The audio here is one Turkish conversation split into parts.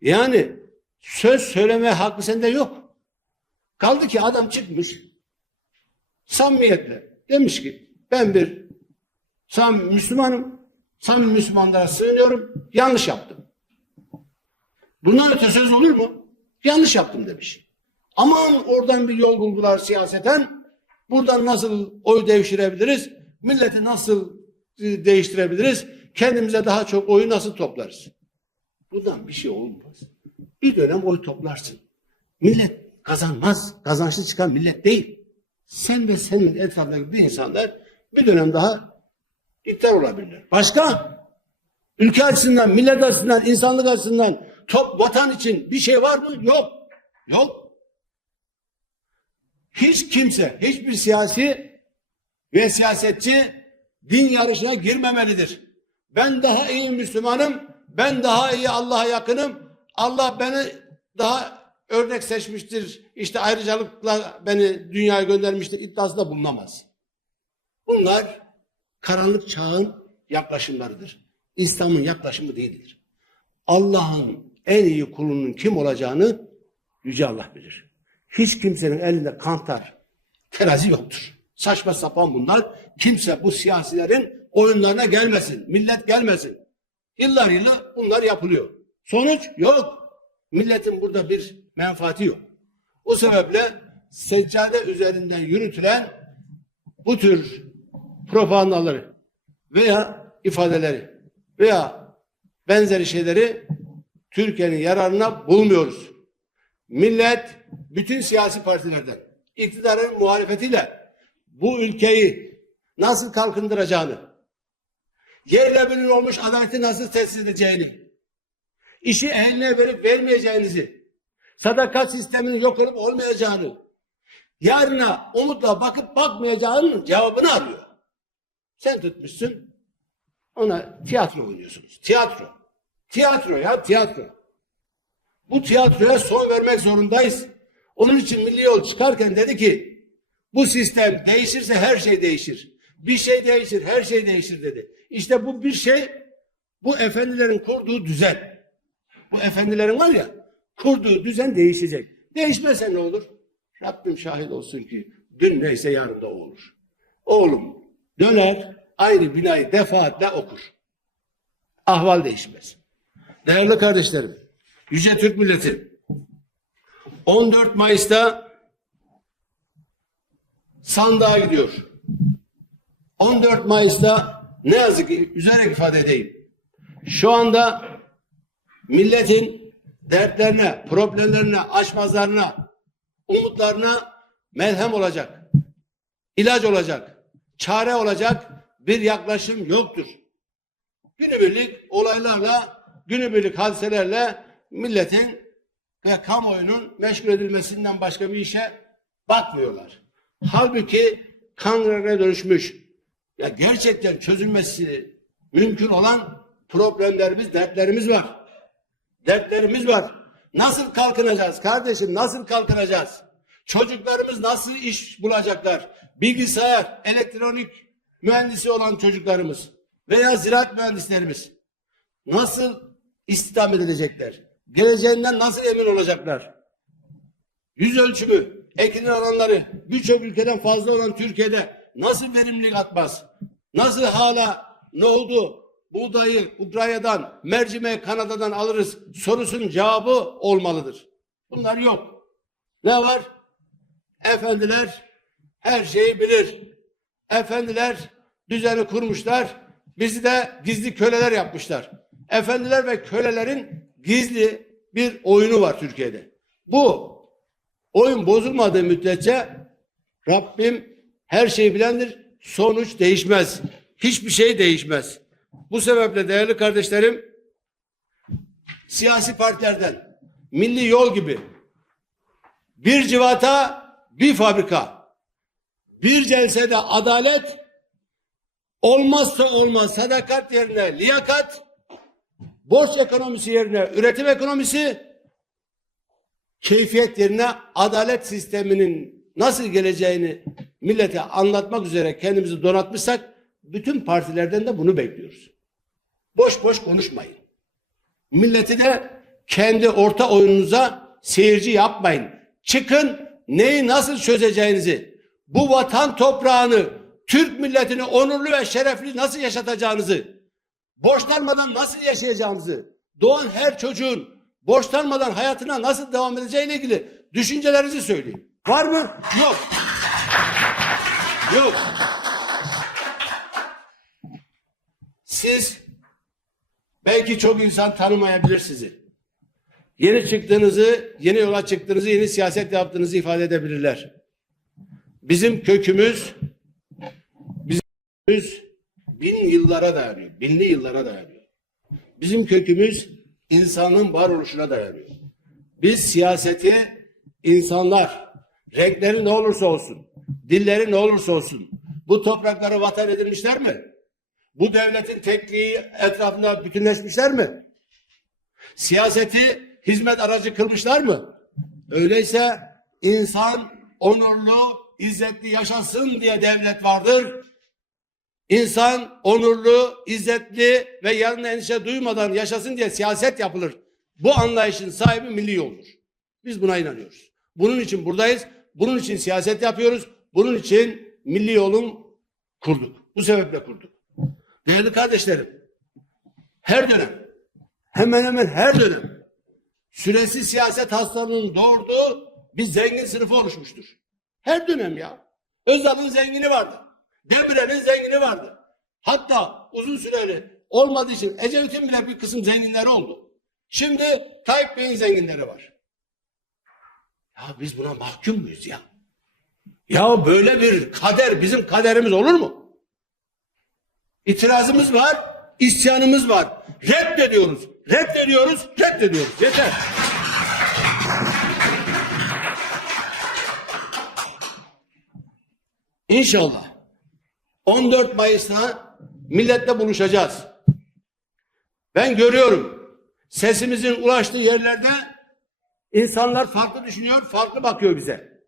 Yani söz söyleme hakkı sende yok. Kaldı ki adam çıkmış samimiyetle demiş ki ben bir sam Müslümanım. Sam Müslümanlara sığınıyorum. Yanlış yaptım. Bundan öte söz olur mu? Yanlış yaptım demiş. Aman oradan bir yol buldular siyaseten. Buradan nasıl oy devşirebiliriz? Milleti nasıl e, değiştirebiliriz? Kendimize daha çok oyu nasıl toplarız? Bundan bir şey olmaz. Bir dönem oy toplarsın. Millet kazanmaz. Kazançlı çıkan millet değil. Sen ve senin etrafındaki bir insanlar bir dönem daha iktidar olabilirler. Başka? Ülke açısından, millet açısından, insanlık açısından, top, vatan için bir şey var mı? Yok. Yok. Hiç kimse, hiçbir siyasi ve siyasetçi din yarışına girmemelidir. Ben daha iyi Müslümanım, ben daha iyi Allah'a yakınım, Allah beni daha örnek seçmiştir, işte ayrıcalıkla beni dünyaya göndermiştir iddiasında bulunamaz. Bunlar karanlık çağın yaklaşımlarıdır. İslam'ın yaklaşımı değildir. Allah'ın en iyi kulunun kim olacağını Yüce Allah bilir. Hiç kimsenin elinde kantar, terazi yoktur. Saçma sapan bunlar. Kimse bu siyasilerin oyunlarına gelmesin. Millet gelmesin. Yıllar yılı bunlar yapılıyor. Sonuç yok. Milletin burada bir menfaati yok. Bu sebeple seccade üzerinden yürütülen bu tür propagandaları veya ifadeleri veya benzeri şeyleri Türkiye'nin yararına bulmuyoruz. Millet bütün siyasi partilerden iktidarın muhalefetiyle bu ülkeyi nasıl kalkındıracağını, yerle bir olmuş adaleti nasıl tesis edeceğini, işi eline verip vermeyeceğinizi, sadakat sisteminin yok olup olmayacağını, yarına umutla bakıp bakmayacağının cevabını arıyor. Sen tutmuşsun, ona tiyatro oynuyorsunuz. Tiyatro. Tiyatro ya tiyatro. Bu tiyatroya son vermek zorundayız. Onun için Milli Yol çıkarken dedi ki bu sistem değişirse her şey değişir. Bir şey değişir, her şey değişir dedi. İşte bu bir şey bu efendilerin kurduğu düzen. Bu efendilerin var ya kurduğu düzen değişecek. Değişmese ne olur? Rabbim şahit olsun ki dün neyse yarın da olur. Oğlum döner aynı binayı defaatle okur. Ahval değişmez. Değerli kardeşlerim, Yüce Türk Milleti 14 Mayıs'ta sandığa gidiyor. 14 Mayıs'ta ne yazık ki üzerek ifade edeyim. Şu anda milletin dertlerine, problemlerine, açmazlarına, umutlarına melhem olacak. ilaç olacak. Çare olacak bir yaklaşım yoktur. Günübirlik olaylarla, günübirlik hadiselerle milletin ve kamuoyunun meşgul edilmesinden başka bir işe bakmıyorlar. Halbuki kangrene dönüşmüş, ya gerçekten çözülmesi mümkün olan problemlerimiz, dertlerimiz var. Dertlerimiz var. Nasıl kalkınacağız kardeşim? Nasıl kalkınacağız? Çocuklarımız nasıl iş bulacaklar? Bilgisayar, elektronik mühendisi olan çocuklarımız veya ziraat mühendislerimiz nasıl istihdam edilecekler? Geleceğinden nasıl emin olacaklar? Yüz ölçümü, ekinin alanları birçok ülkeden fazla olan Türkiye'de nasıl verimlilik atmaz? Nasıl hala ne oldu? Buğdayı Ukrayna'dan, mercimeği Kanada'dan alırız sorusunun cevabı olmalıdır. Bunlar yok. Ne var? Efendiler her şeyi bilir. Efendiler düzeni kurmuşlar. Bizi de gizli köleler yapmışlar. Efendiler ve kölelerin gizli bir oyunu var Türkiye'de. Bu oyun bozulmadığı müddetçe Rabbim her şeyi bilendir. Sonuç değişmez. Hiçbir şey değişmez. Bu sebeple değerli kardeşlerim siyasi partilerden milli yol gibi bir civata bir fabrika bir celsede adalet olmazsa olmaz sadakat yerine liyakat borç ekonomisi yerine üretim ekonomisi keyfiyet yerine adalet sisteminin nasıl geleceğini millete anlatmak üzere kendimizi donatmışsak bütün partilerden de bunu bekliyoruz. Boş boş konuşmayın. Milleti de kendi orta oyununuza seyirci yapmayın. Çıkın neyi nasıl çözeceğinizi, bu vatan toprağını, Türk milletini onurlu ve şerefli nasıl yaşatacağınızı, borçlanmadan nasıl yaşayacağımızı, doğan her çocuğun borçlanmadan hayatına nasıl devam edeceğiyle ilgili düşüncelerinizi söyleyin. Var mı? Yok. Yok. Siz belki çok insan tanımayabilir sizi. Yeni çıktığınızı, yeni yola çıktığınızı, yeni siyaset yaptığınızı ifade edebilirler. Bizim kökümüz, bizim kökümüz bin yıllara dayanıyor. Binli yıllara dayanıyor. Bizim kökümüz insanın varoluşuna dayanıyor. Biz siyaseti insanlar, renkleri ne olursa olsun, dilleri ne olursa olsun, bu toprakları vatan edilmişler mi? Bu devletin tekliği etrafında bütünleşmişler mi? Siyaseti hizmet aracı kılmışlar mı? Öyleyse insan onurlu, izzetli yaşasın diye devlet vardır. İnsan onurlu, izzetli ve yarın endişe duymadan yaşasın diye siyaset yapılır. Bu anlayışın sahibi milli yoldur. Biz buna inanıyoruz. Bunun için buradayız. Bunun için siyaset yapıyoruz. Bunun için milli yolun kurduk. Bu sebeple kurduk. Değerli kardeşlerim, her dönem, hemen hemen her dönem süresi siyaset hastalığının doğurduğu bir zengin sınıfı oluşmuştur. Her dönem ya. Özal'ın zengini vardı. Demirel'in zengini vardı. Hatta uzun süreli olmadığı için Ecevit'in bile bir kısım zenginleri oldu. Şimdi Tayyip Bey'in zenginleri var. Ya biz buna mahkum muyuz ya? Ya böyle bir kader bizim kaderimiz olur mu? İtirazımız var, isyanımız var. Reddediyoruz, reddediyoruz, reddediyoruz. Yeter. İnşallah 14 Mayıs'ta milletle buluşacağız. Ben görüyorum sesimizin ulaştığı yerlerde insanlar farklı düşünüyor, farklı bakıyor bize.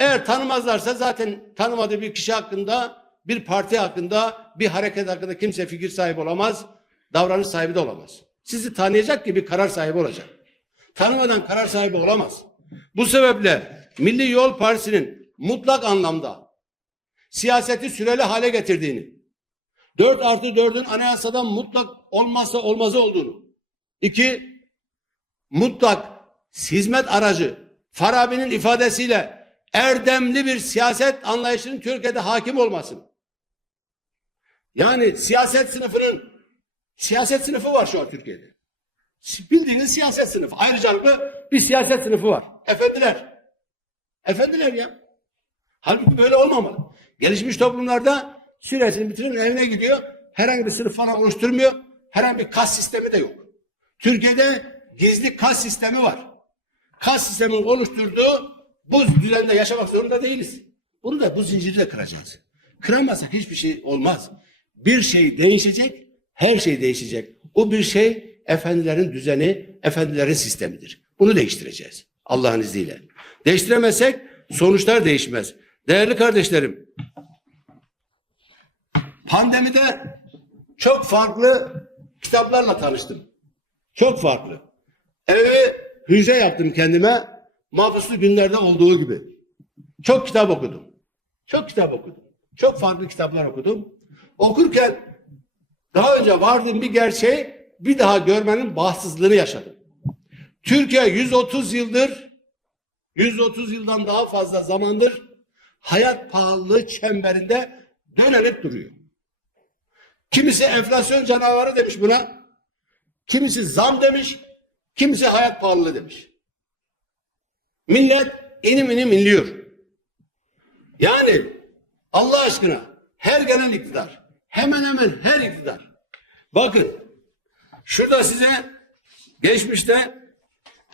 Eğer tanımazlarsa zaten tanımadığı bir kişi hakkında, bir parti hakkında, bir hareket hakkında kimse fikir sahibi olamaz, davranış sahibi de olamaz. Sizi tanıyacak ki bir karar sahibi olacak. Tanımadan karar sahibi olamaz. Bu sebeple Milli Yol Partisi'nin mutlak anlamda siyaseti süreli hale getirdiğini, 4 artı 4'ün anayasadan mutlak olmazsa olmazı olduğunu, iki, mutlak hizmet aracı, Farabi'nin ifadesiyle erdemli bir siyaset anlayışının Türkiye'de hakim olmasını. Yani siyaset sınıfının, siyaset sınıfı var şu an Türkiye'de. Bildiğiniz siyaset sınıfı. Ayrıcalıklı bir siyaset sınıfı var. Efendiler. Efendiler ya. Halbuki böyle olmamalı. Gelişmiş toplumlarda süresini bitirin evine gidiyor. Herhangi bir sınıf falan oluşturmuyor. Herhangi bir kas sistemi de yok. Türkiye'de gizli kas sistemi var. Kas sistemin oluşturduğu bu düzende yaşamak zorunda değiliz. Bunu da bu zinciri de kıracağız. Kıramazsak hiçbir şey olmaz. Bir şey değişecek, her şey değişecek. O bir şey efendilerin düzeni, efendilerin sistemidir. Bunu değiştireceğiz Allah'ın izniyle. Değiştiremezsek sonuçlar değişmez. Değerli kardeşlerim, pandemide çok farklı kitaplarla tanıştım. Çok farklı. Evi hücre yaptım kendime. Mahpuslu günlerde olduğu gibi. Çok kitap okudum. Çok kitap okudum. Çok farklı kitaplar okudum. Okurken daha önce vardığım bir gerçeği bir daha görmenin bahtsızlığını yaşadım. Türkiye 130 yıldır 130 yıldan daha fazla zamandır hayat pahalılığı çemberinde dönenip duruyor. Kimisi enflasyon canavarı demiş buna. Kimisi zam demiş. Kimisi hayat pahalılığı demiş. Millet inim inim inliyor. Yani Allah aşkına her gelen iktidar, hemen hemen her iktidar. Bakın şurada size geçmişte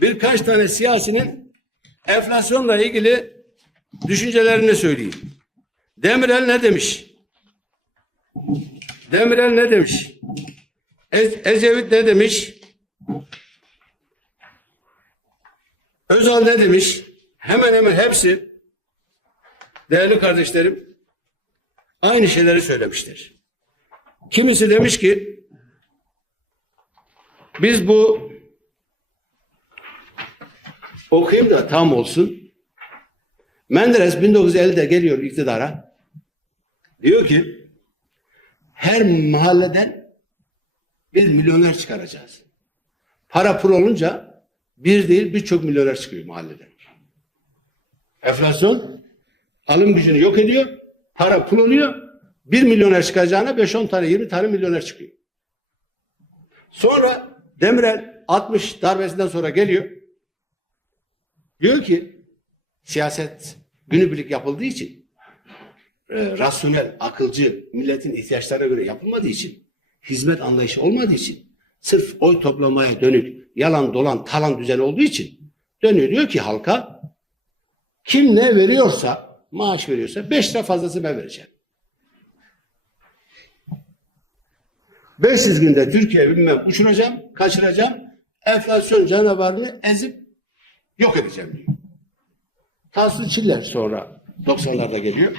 birkaç tane siyasinin enflasyonla ilgili düşüncelerini söyleyeyim. Demirel ne demiş? Demirel ne demiş? E- Ecevit ne demiş? Özal ne demiş? Hemen hemen hepsi değerli kardeşlerim aynı şeyleri söylemiştir. Kimisi demiş ki biz bu Okuyayım da tam olsun. Menderes 1950'de geliyor iktidara. Diyor ki her mahalleden bir milyoner çıkaracağız. Para pul olunca bir değil birçok milyoner çıkıyor mahalleden. Enflasyon alım gücünü yok ediyor. Para pul oluyor. Bir milyoner çıkacağına 5-10 tane 20 tane milyoner çıkıyor. Sonra Demirel 60 darbesinden sonra geliyor. Diyor ki siyaset günübirlik yapıldığı için e, rasyonel, akılcı, milletin ihtiyaçlarına göre yapılmadığı için hizmet anlayışı olmadığı için sırf oy toplamaya dönük yalan dolan talan düzeni olduğu için dönüyor diyor ki halka kim ne veriyorsa maaş veriyorsa 5 lira fazlası ben vereceğim. 500 günde Türkiye bilmem uçuracağım, kaçıracağım, enflasyon canavarını ezip yok edeceğim diyor. Tansu Çiller sonra 90'larda geliyor.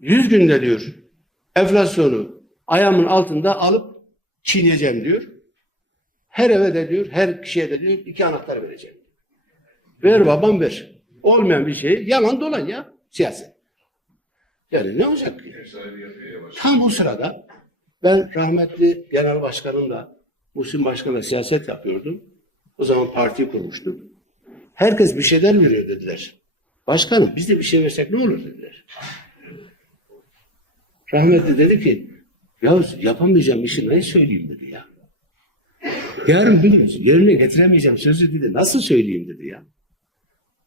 100 günde diyor enflasyonu ayağımın altında alıp çiğneyeceğim diyor. Her eve de diyor, her kişiye de diyor iki anahtar vereceğim. Ver babam ver. Olmayan bir şey yalan dolan ya siyaset. Yani ne olacak? Tam bu sırada ben rahmetli genel başkanımla Muhsin Başkan'la siyaset yapıyordum. O zaman parti kurmuştuk. Herkes bir şeyler veriyor dediler. Başkanım biz de bir şey versek ne olur dediler. Rahmetli dedi ki ya yapamayacağım işi ne söyleyeyim dedi ya. Yarın bir gün yerine getiremeyeceğim sözü dedi. Nasıl söyleyeyim dedi ya.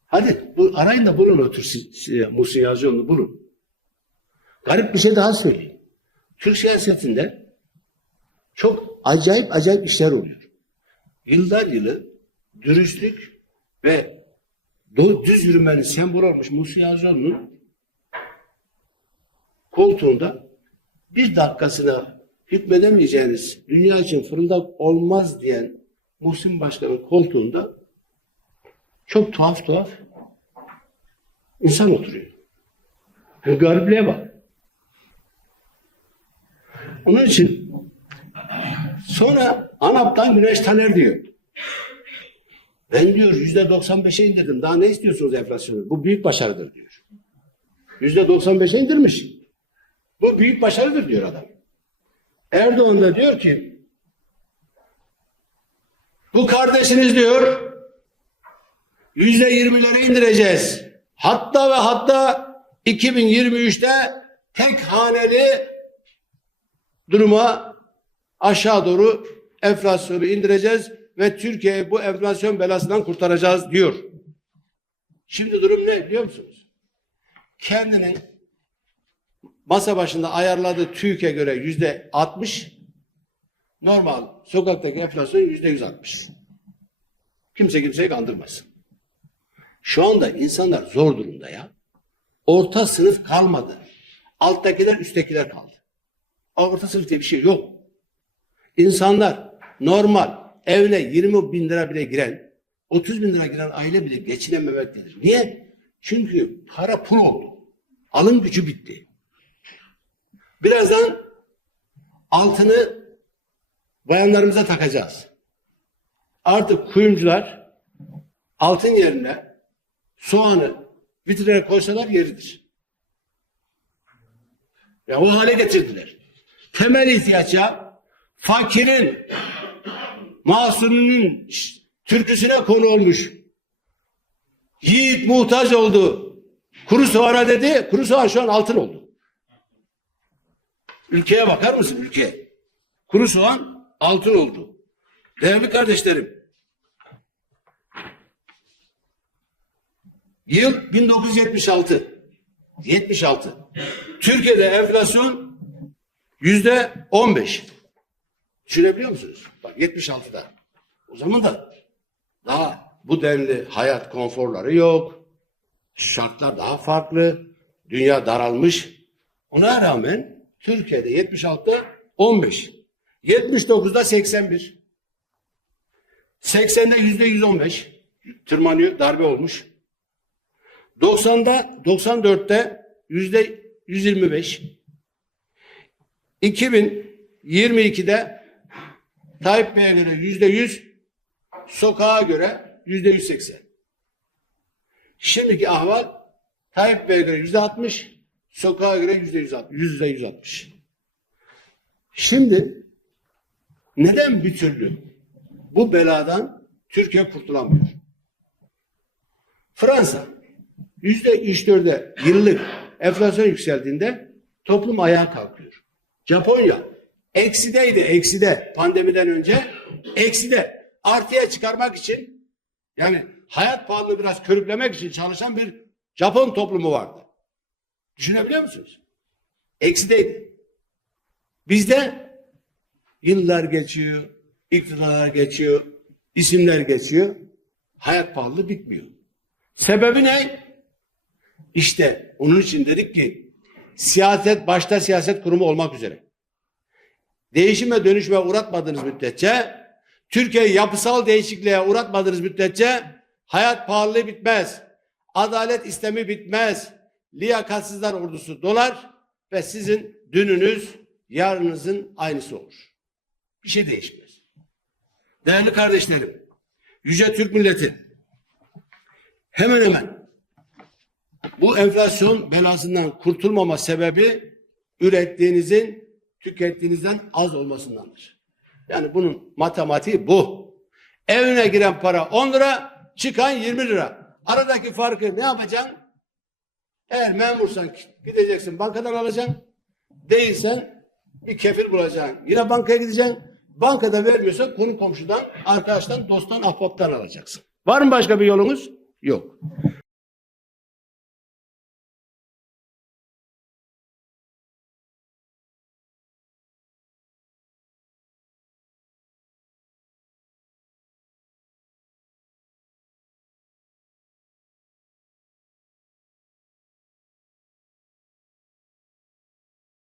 Hadi bu, arayın da bulun o tür si- Muhsin Yazıcıoğlu'nu bulun. Garip bir şey daha söyleyeyim. Türk siyasetinde çok acayip acayip işler oluyor. Yıllar yılı dürüstlük ve düz yürümenin sembolü olmuş Muhsin Yazıcıoğlu'nun koltuğunda bir dakikasına hükmedemeyeceğiniz dünya için fırıldak olmaz diyen Muhsin Başkan'ın koltuğunda çok tuhaf tuhaf insan oturuyor. Yani garipliğe bak. Onun için sonra ANAP'tan Güneş Taner diyor. Ben diyor yüzde 95'e indirdim. Daha ne istiyorsunuz enflasyonu? Bu büyük başarıdır diyor. Yüzde 95'e indirmiş. Bu büyük başarıdır diyor adam. Erdoğan da diyor ki bu kardeşiniz diyor yüzde yirmilere indireceğiz. Hatta ve hatta 2023'te tek haneli duruma aşağı doğru enflasyonu indireceğiz ve Türkiye'yi bu enflasyon belasından kurtaracağız diyor. Şimdi durum ne biliyor musunuz? Kendinin masa başında ayarladığı TÜİK'e göre yüzde 60 normal sokaktaki enflasyon yüzde 160. Kimse kimseyi kandırmasın. Şu anda insanlar zor durumda ya. Orta sınıf kalmadı. Alttakiler üsttekiler kaldı. Orta sınıf diye bir şey yok. İnsanlar normal evine 20 bin lira bile giren, 30 bin lira giren aile bile geçinememektedir. Niye? Çünkü para pul oldu. Alım gücü bitti. Birazdan altını bayanlarımıza takacağız. Artık kuyumcular altın yerine soğanı vitrine koysalar yeridir. Ya o hale getirdiler. Temel ihtiyaç ya. Fakirin, masununun ş- türküsüne konu olmuş. Yiğit muhtaç oldu. Kuru soğana dedi, kuru soğan şu an altın oldu. Ülkeye bakar mısın ülke? Kuru soğan altın oldu. Değerli kardeşlerim. Yıl 1976. 76. Türkiye'de enflasyon yüzde 15. Düşünebiliyor musunuz? Bak 76'da. O zaman da daha bu denli hayat konforları yok. Şartlar daha farklı. Dünya daralmış. Ona rağmen Türkiye'de 76'da 15. 79'da 81. 80'de yüzde 115 tırmanıyor, darbe olmuş. 90'da 94'te yüzde 125. 2022'de Tayyip Bey'e göre yüzde 100, sokağa göre yüzde yüz seksen. Şimdiki ahval Tayyip Bey'e göre yüzde altmış, sokağa göre yüzde yüz. Yüzde yüz altmış. Şimdi neden bir türlü bu beladan Türkiye kurtulamıyor? Fransa yüzde 64'e yıllık enflasyon yükseldiğinde toplum ayağa kalkıyor. Japonya eksideydi ekside pandemiden önce ekside artıya çıkarmak için yani hayat pahalılığı biraz körüklemek için çalışan bir Japon toplumu vardı. Düşünebiliyor musunuz? Eksideydi. Bizde yıllar geçiyor, iktidarlar geçiyor, isimler geçiyor. Hayat pahalılığı bitmiyor. Sebebi ne? İşte onun için dedik ki siyaset başta siyaset kurumu olmak üzere. Değişime dönüşme uğratmadığınız müddetçe Türkiye'yi yapısal değişikliğe uğratmadığınız müddetçe hayat pahalılığı bitmez. Adalet istemi bitmez. Liyakatsizler ordusu dolar ve sizin dününüz yarınızın aynısı olur. Bir şey değişmez. Değerli kardeşlerim, Yüce Türk milleti hemen hemen bu enflasyon belasından kurtulmama sebebi ürettiğinizin tükettiğinizden az olmasındandır. Yani bunun matematiği bu. Evine giren para 10 lira, çıkan 20 lira. Aradaki farkı ne yapacaksın? Eğer memursan gideceksin bankadan alacaksın. Değilsen bir kefil bulacaksın. Yine bankaya gideceksin. Bankada vermiyorsa konu komşudan, arkadaştan, dosttan, ahbaptan alacaksın. Var mı başka bir yolunuz? Yok.